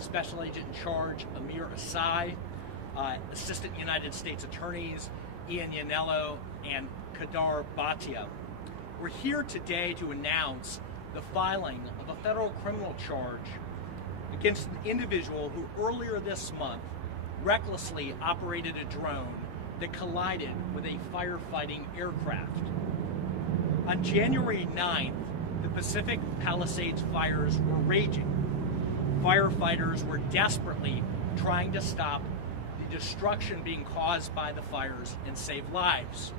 Special Agent in Charge Amir Asai, Assistant United States Attorneys Ian Yanello and Kadar Bhatia. We're here today to announce the filing of a federal criminal charge against an individual who earlier this month recklessly operated a drone that collided with a firefighting aircraft. On January 9th, the Pacific Palisades fires were raging. Firefighters were desperately trying to stop the destruction being caused by the fires and save lives.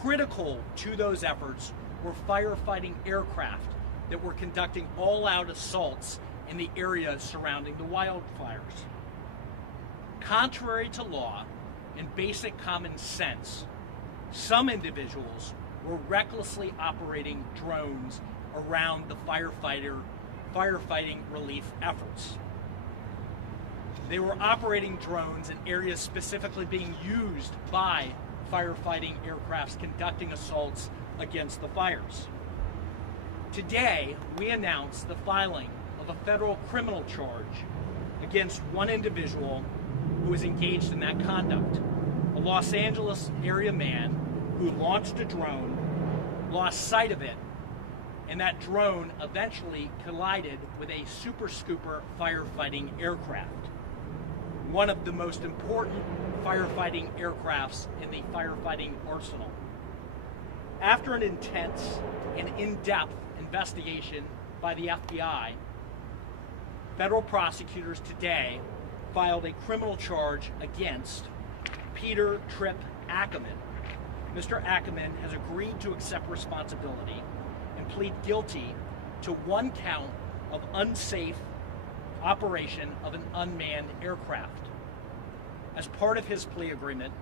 Critical to those efforts were firefighting aircraft that were conducting all-out assaults in the area surrounding the wildfires. Contrary to law and basic common sense, some individuals were recklessly operating drones around the firefighting relief efforts. They were operating drones in areas specifically being used by firefighting aircrafts conducting assaults against the fires. Today, we announce the filing of a federal criminal charge against one individual who was engaged in that conduct, a Los Angeles area man who launched a drone, lost sight of it, and that drone eventually collided with a Super Scooper firefighting aircraft, one of the most important firefighting aircrafts in the firefighting arsenal. After an intense and in-depth investigation by the FBI, federal prosecutors today filed a criminal charge against Peter Tripp Ackerman. Mr. Ackerman has agreed to accept responsibility and plead guilty to one count of unsafe operation of an unmanned aircraft. As part of his plea agreement,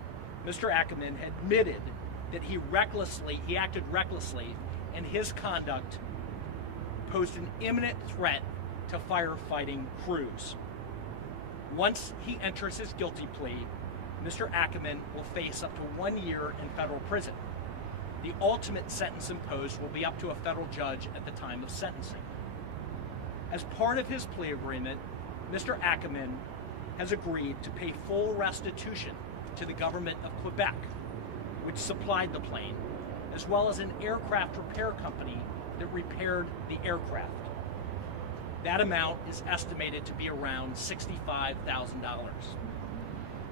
Mr. Ackerman admitted that he acted recklessly, and his conduct posed an imminent threat to firefighting crews. Once he enters his guilty plea, Mr. Ackerman will face up to 1 year in federal prison. The ultimate sentence imposed will be up to a federal judge at the time of sentencing. As part of his plea agreement, Mr. Ackerman has agreed to pay full restitution to the government of Quebec, which supplied the plane, as well as an aircraft repair company that repaired the aircraft. That amount is estimated to be around $65,000.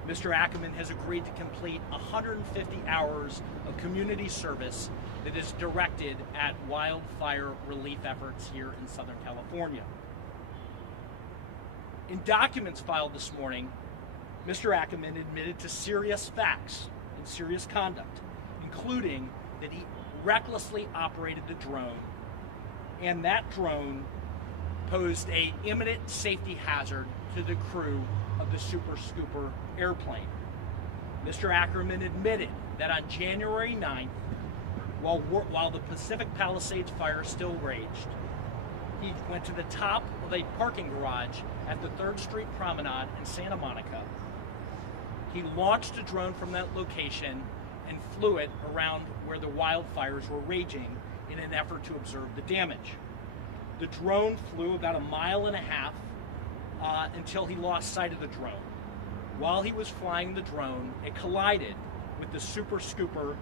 Mr. Ackerman has agreed to complete 150 hours of community service that is directed at wildfire relief efforts here in Southern California. In documents filed this morning, Mr. Ackerman admitted to serious facts and serious conduct, including that he recklessly operated the drone, and that drone posed an imminent safety hazard to the crew of the Super Scooper airplane. Mr. Ackerman admitted that on January 9th, while the Pacific Palisades Fire still raged, he went to the top of a parking garage at the 3rd Street Promenade in Santa Monica. He launched a drone from that location and flew it around where the wildfires were raging in an effort to observe the damage. The drone flew about 1.5 miles until he lost sight of the drone. While he was flying the drone, it collided with the Super Scooper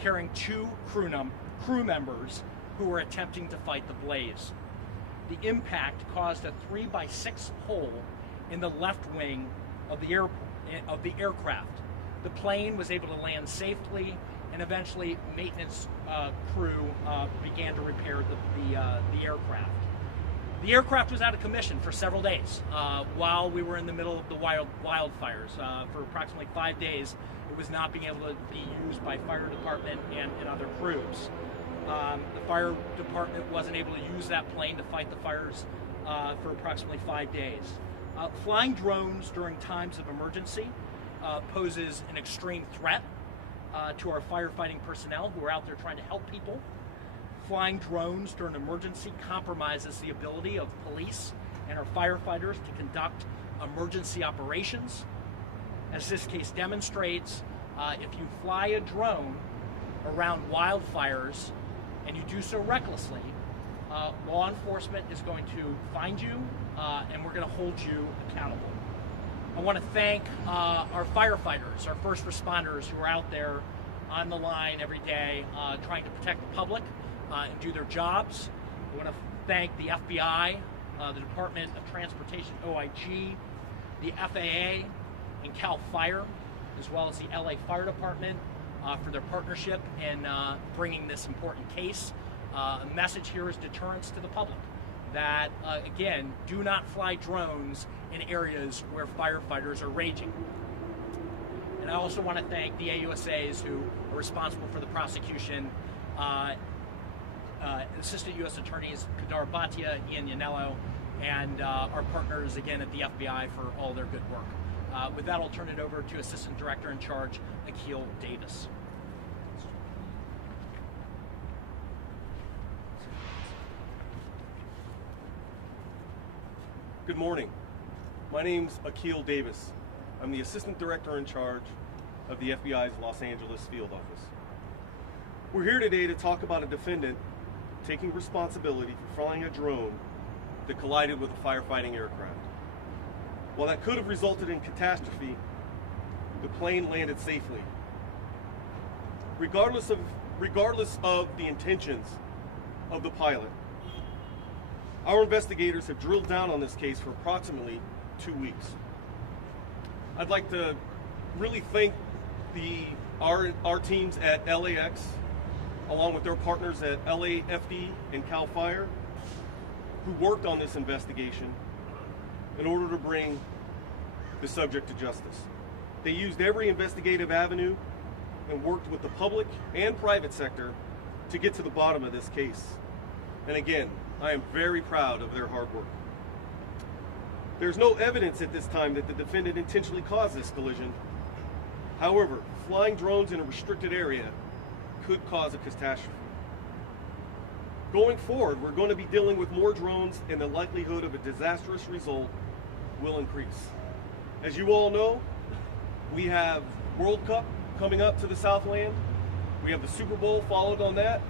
carrying 2 crew members who were attempting to fight the blaze. The impact caused a 3x6 hole in the left wing of the aircraft. The plane was able to land safely, and eventually maintenance crew began to repair the aircraft. The aircraft was out of commission for several days while we were in the middle of the wildfires. For approximately 5 days, it was not being able to be used by fire department and other crews. The fire department wasn't able to use that plane to fight the fires for approximately 5 days. Flying drones during times of emergency poses an extreme threat to our firefighting personnel who are out there trying to help people. Flying drones during emergency compromises the ability of police and our firefighters to conduct emergency operations. As this case demonstrates, if you fly a drone around wildfires and you do so recklessly, law enforcement is going to find you and we're going to hold you accountable. I want to thank our firefighters, our first responders who are out there on the line every day trying to protect the public and do their jobs. I want to thank the FBI, the Department of Transportation, OIG, the FAA, and CAL FIRE, as well as the LA Fire Department for their partnership in bringing this important case. A message here is deterrence to the public that, again, do not fly drones in areas where firefighters are raging. And I also want to thank the AUSAs who are responsible for the prosecution, Assistant U.S. Attorneys Kadar Bhatia, Ian Yanello, and our partners, again, at the FBI for all their good work. With that, I'll turn it over to Assistant Director in Charge, Akil Davis. Good morning. My name's Akil Davis. I'm the Assistant Director in Charge of the FBI's Los Angeles Field Office. We're here today to talk about a defendant taking responsibility for flying a drone that collided with a firefighting aircraft. While that could have resulted in catastrophe, the plane landed safely. Regardless of the intentions of the pilot, our investigators have drilled down on this case for approximately 2 weeks. I'd like to really thank our teams at LAX, along with their partners at LAFD and CAL FIRE, who worked on this investigation in order to bring the subject to justice. They used every investigative avenue and worked with the public and private sector to get to the bottom of this case. And again, I am very proud of their hard work. There's no evidence at this time that the defendant intentionally caused this collision. However, flying drones in a restricted area could cause a catastrophe. Going forward, we're going to be dealing with more drones, and the likelihood of a disastrous result will increase. As you all know, we have World Cup coming up to the Southland. We have the Super Bowl followed on that,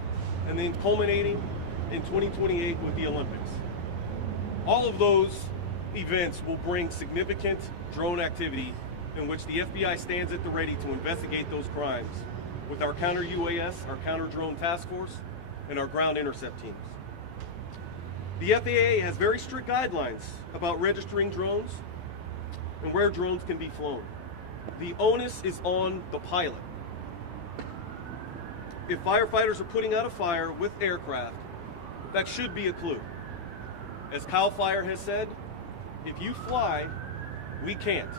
and then culminating in 2028 with the Olympics. All of those events will bring significant drone activity in which the FBI stands at the ready to investigate those crimes with our counter-UAS, our counter-drone task force, and our ground intercept teams. The FAA has very strict guidelines about registering drones and where drones can be flown. The onus is on the pilot. If firefighters are putting out a fire with aircraft, that should be a clue. As CAL FIRE has said, if you fly, we can't.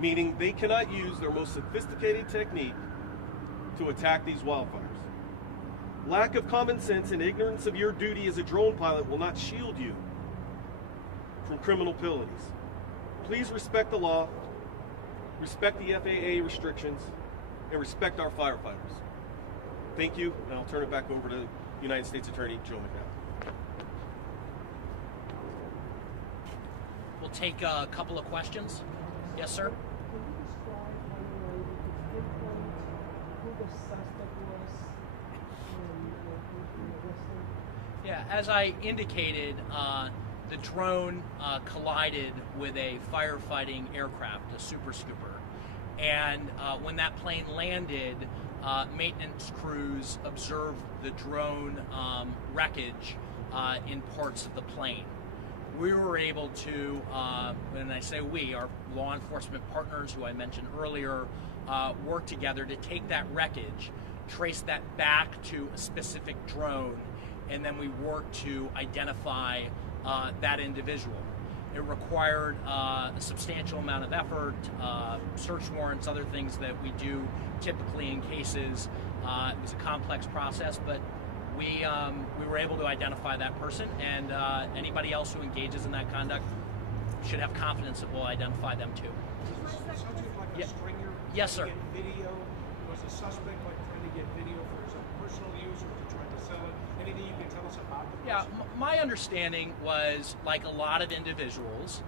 Meaning they cannot use their most sophisticated technique to attack these wildfires. Lack of common sense and ignorance of your duty as a drone pilot will not shield you from criminal penalties. Please respect the law, respect the FAA restrictions, and respect our firefighters. Thank you, and I'll turn it back over to United States Attorney Joe McNally. We'll take a couple of questions. Yes, sir? Can you describe how you were able to pinpoint who the suspect was in arrested? Yeah, as I indicated, the drone collided with a firefighting aircraft, a Super Scooper. And when that plane landed, maintenance crews observed the drone wreckage in parts of the plane. We were able to, when I say we, our law enforcement partners who I mentioned earlier, work together to take that wreckage, trace that back to a specific drone, and then we work to identify that individual. It required a substantial amount of effort, search warrants, other things that we do typically in cases. It was a complex process, but we were able to identify that person, and anybody else who engages in that conduct should have confidence that we'll identify them too. Was the subject like a Yeah. stringer? Yes, sir. To get video? Was the suspect like trying to get video for his own personal use, or was he trying to sell it? Anything you can tell us about the Yeah, person? my understanding was, like a lot of individuals,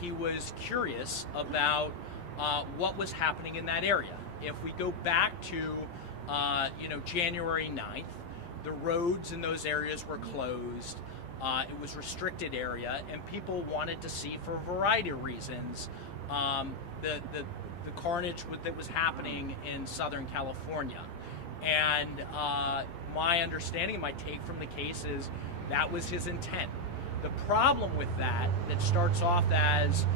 he was curious about what was happening in that area. If we go back to January 9th, the roads in those areas were closed. It was restricted area, and people wanted to see, for a variety of reasons, the carnage that was happening in Southern California. And my understanding, my take from the case is that was his intent. The problem with that starts off as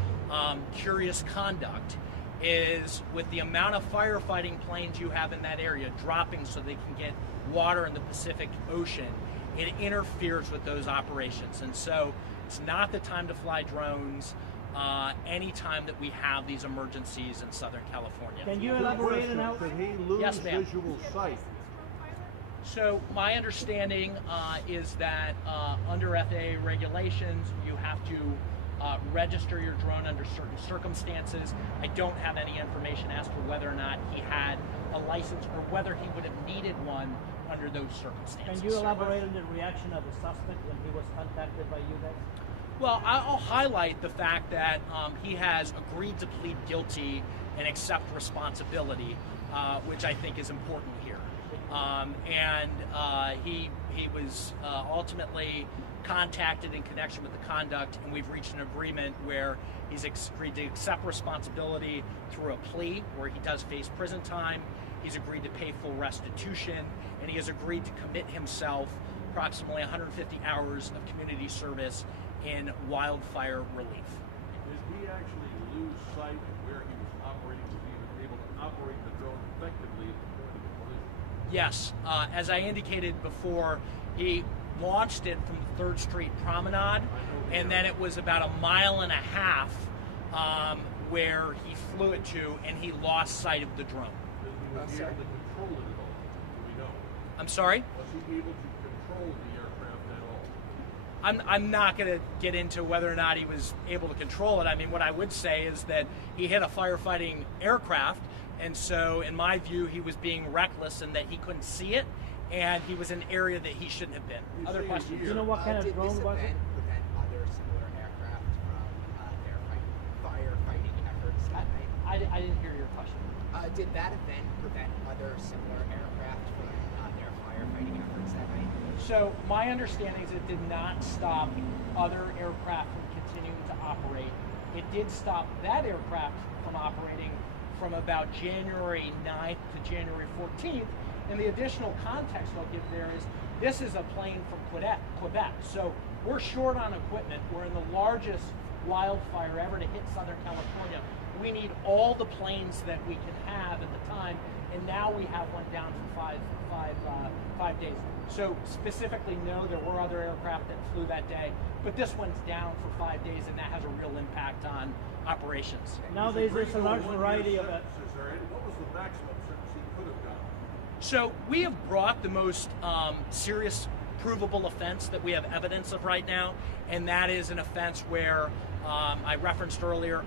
curious conduct, is with the amount of firefighting planes you have in that area dropping so they can get water in the Pacific Ocean, it interferes with those operations. And so it's not the time to fly drones anytime that we have these emergencies in Southern California. Can you elaborate on how? Did he lose Yes, ma'am. visual sight? So my understanding is that under FAA regulations, you have to register your drone under certain circumstances. I don't have any information as to whether or not he had a license or whether he would have needed one under those circumstances. Can you elaborate on the reaction of the suspect when he was contacted by you guys? Well, I'll highlight the fact that he has agreed to plead guilty and accept responsibility, which I think is important here. He was ultimately contacted in connection with the conduct, and we've reached an agreement where he's agreed to accept responsibility through a plea where he does face prison time. He's agreed to pay full restitution, and he has agreed to commit himself approximately 150 hours of community service in wildfire relief. Did he actually lose sight of where he was operating? Was he even able to operate the drone effectively during the collision? Yes, as I indicated before, he launched it from the 3rd Street Promenade, and then it was about a mile and a half where he flew it to, and he lost sight of the drone. Was he able to control it at all? Do we know? I'm sorry? Was he able to control the aircraft at all? I'm not going to get into whether or not he was able to control it. I mean, what I would say is that he hit a firefighting aircraft, and so in my view, he was being reckless and that he couldn't see it, and he was in an area that he shouldn't have been. Other questions? Do you know what kind of Did drone this was it? event prevent other similar aircraft from their firefighting efforts that night? I didn't hear your question. Did that event prevent other similar aircraft from their firefighting efforts that night? So my understanding is it did not stop other aircraft from continuing to operate. It did stop that aircraft from operating from about January 9th to January 14th. And the additional context I'll give there is this is a plane from Quebec. So we're short on equipment. We're in the largest wildfire ever to hit Southern California. We need all the planes that we can have at the time, and now we have one down for five days. So specifically, no, there were other aircraft that flew that day, but this one's down for 5 days, and that has a real impact on operations. Nowadays, there's a large variety of it. What was the maximum sentence he could have gotten? So we have brought the most serious provable offense that we have evidence of right now, and that is an offense where I referenced earlier,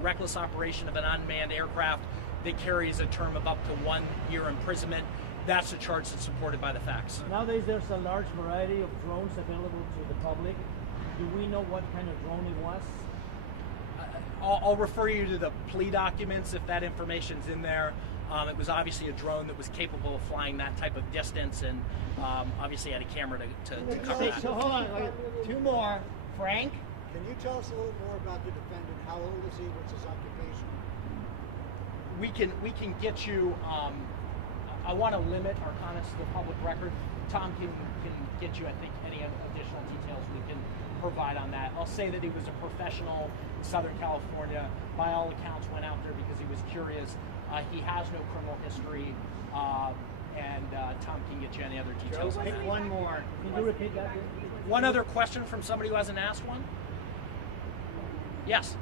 reckless operation of an unmanned aircraft that carries a term of up to 1 year imprisonment. That's a charge that's supported by the facts. Nowadays, there's a large variety of drones available to the public. Do we know what kind of drone it was? I'll refer you to the plea documents if that information's in there. It was obviously a drone that was capable of flying that type of distance, and obviously had a camera to cover that. So hold on, two more. Frank? Can you tell us a little more about the defendant? How old is he? What's his occupation? We can get you. I want to limit our comments to the public record. Tom can get you, I think, any additional details we can provide on that. I'll say that he was a professional in Southern California. By all accounts, went out there because he was curious. He has no criminal history, and Tom can get you any other details. Pick one more. Can you repeat that? One other question from somebody who hasn't asked one? Yes. Did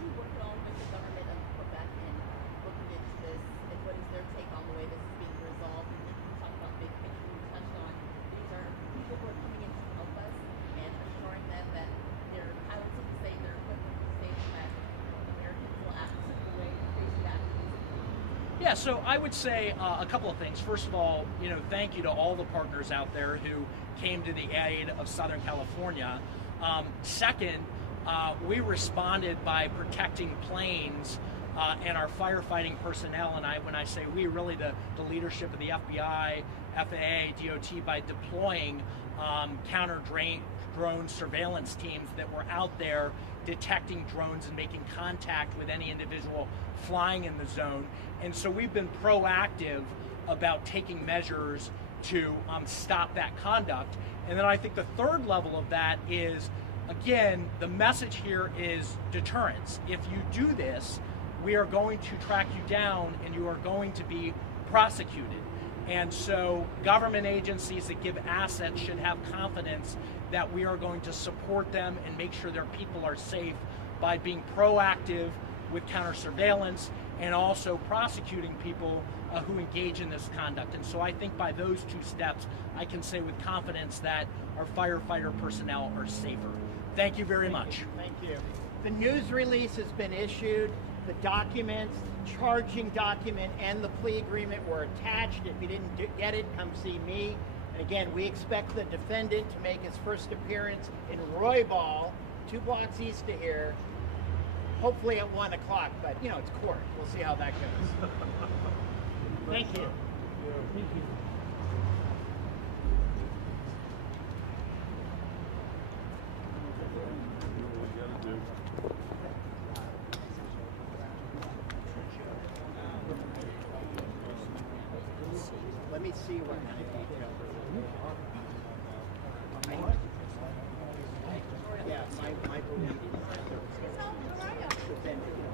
you work at all with the government of Quebec and looking into this, and what is their take on the way this is being resolved? And then you talk about big picture, you touched on these are people who are coming in to help us and assuring them that their pilots will be safe, their equipment will be safe, that Americans will act a certain way to face that. Yeah, so I would say a couple of things. First of all, thank you to all the partners out there who came to the aid of Southern California. Second, we responded by protecting planes and our firefighting personnel, and when I say we, really the leadership of the FBI, FAA, DOT, by deploying counter-drone surveillance teams that were out there detecting drones and making contact with any individual flying in the zone. And so we've been proactive about taking measures to stop that conduct. And then I think the third level of that is, again, the message here is deterrence. If you do this, we are going to track you down and you are going to be prosecuted. And so government agencies that give assets should have confidence that we are going to support them and make sure their people are safe by being proactive with counter surveillance and also prosecuting people who engage in this conduct. And so I think by those two steps, I can say with confidence that our firefighter personnel are safer. Thank you very much. Thank you. The news release has been issued. The documents, charging document, and the plea agreement were attached. If you didn't get it, come see me. And again, we expect the defendant to make his first appearance in Roybal, 2 blocks east of here, hopefully at 1 o'clock. But, you know, it's court. We'll see how that goes. Thank you. Thank you. Let me see what kind of detail. Yeah, my belief is defendant.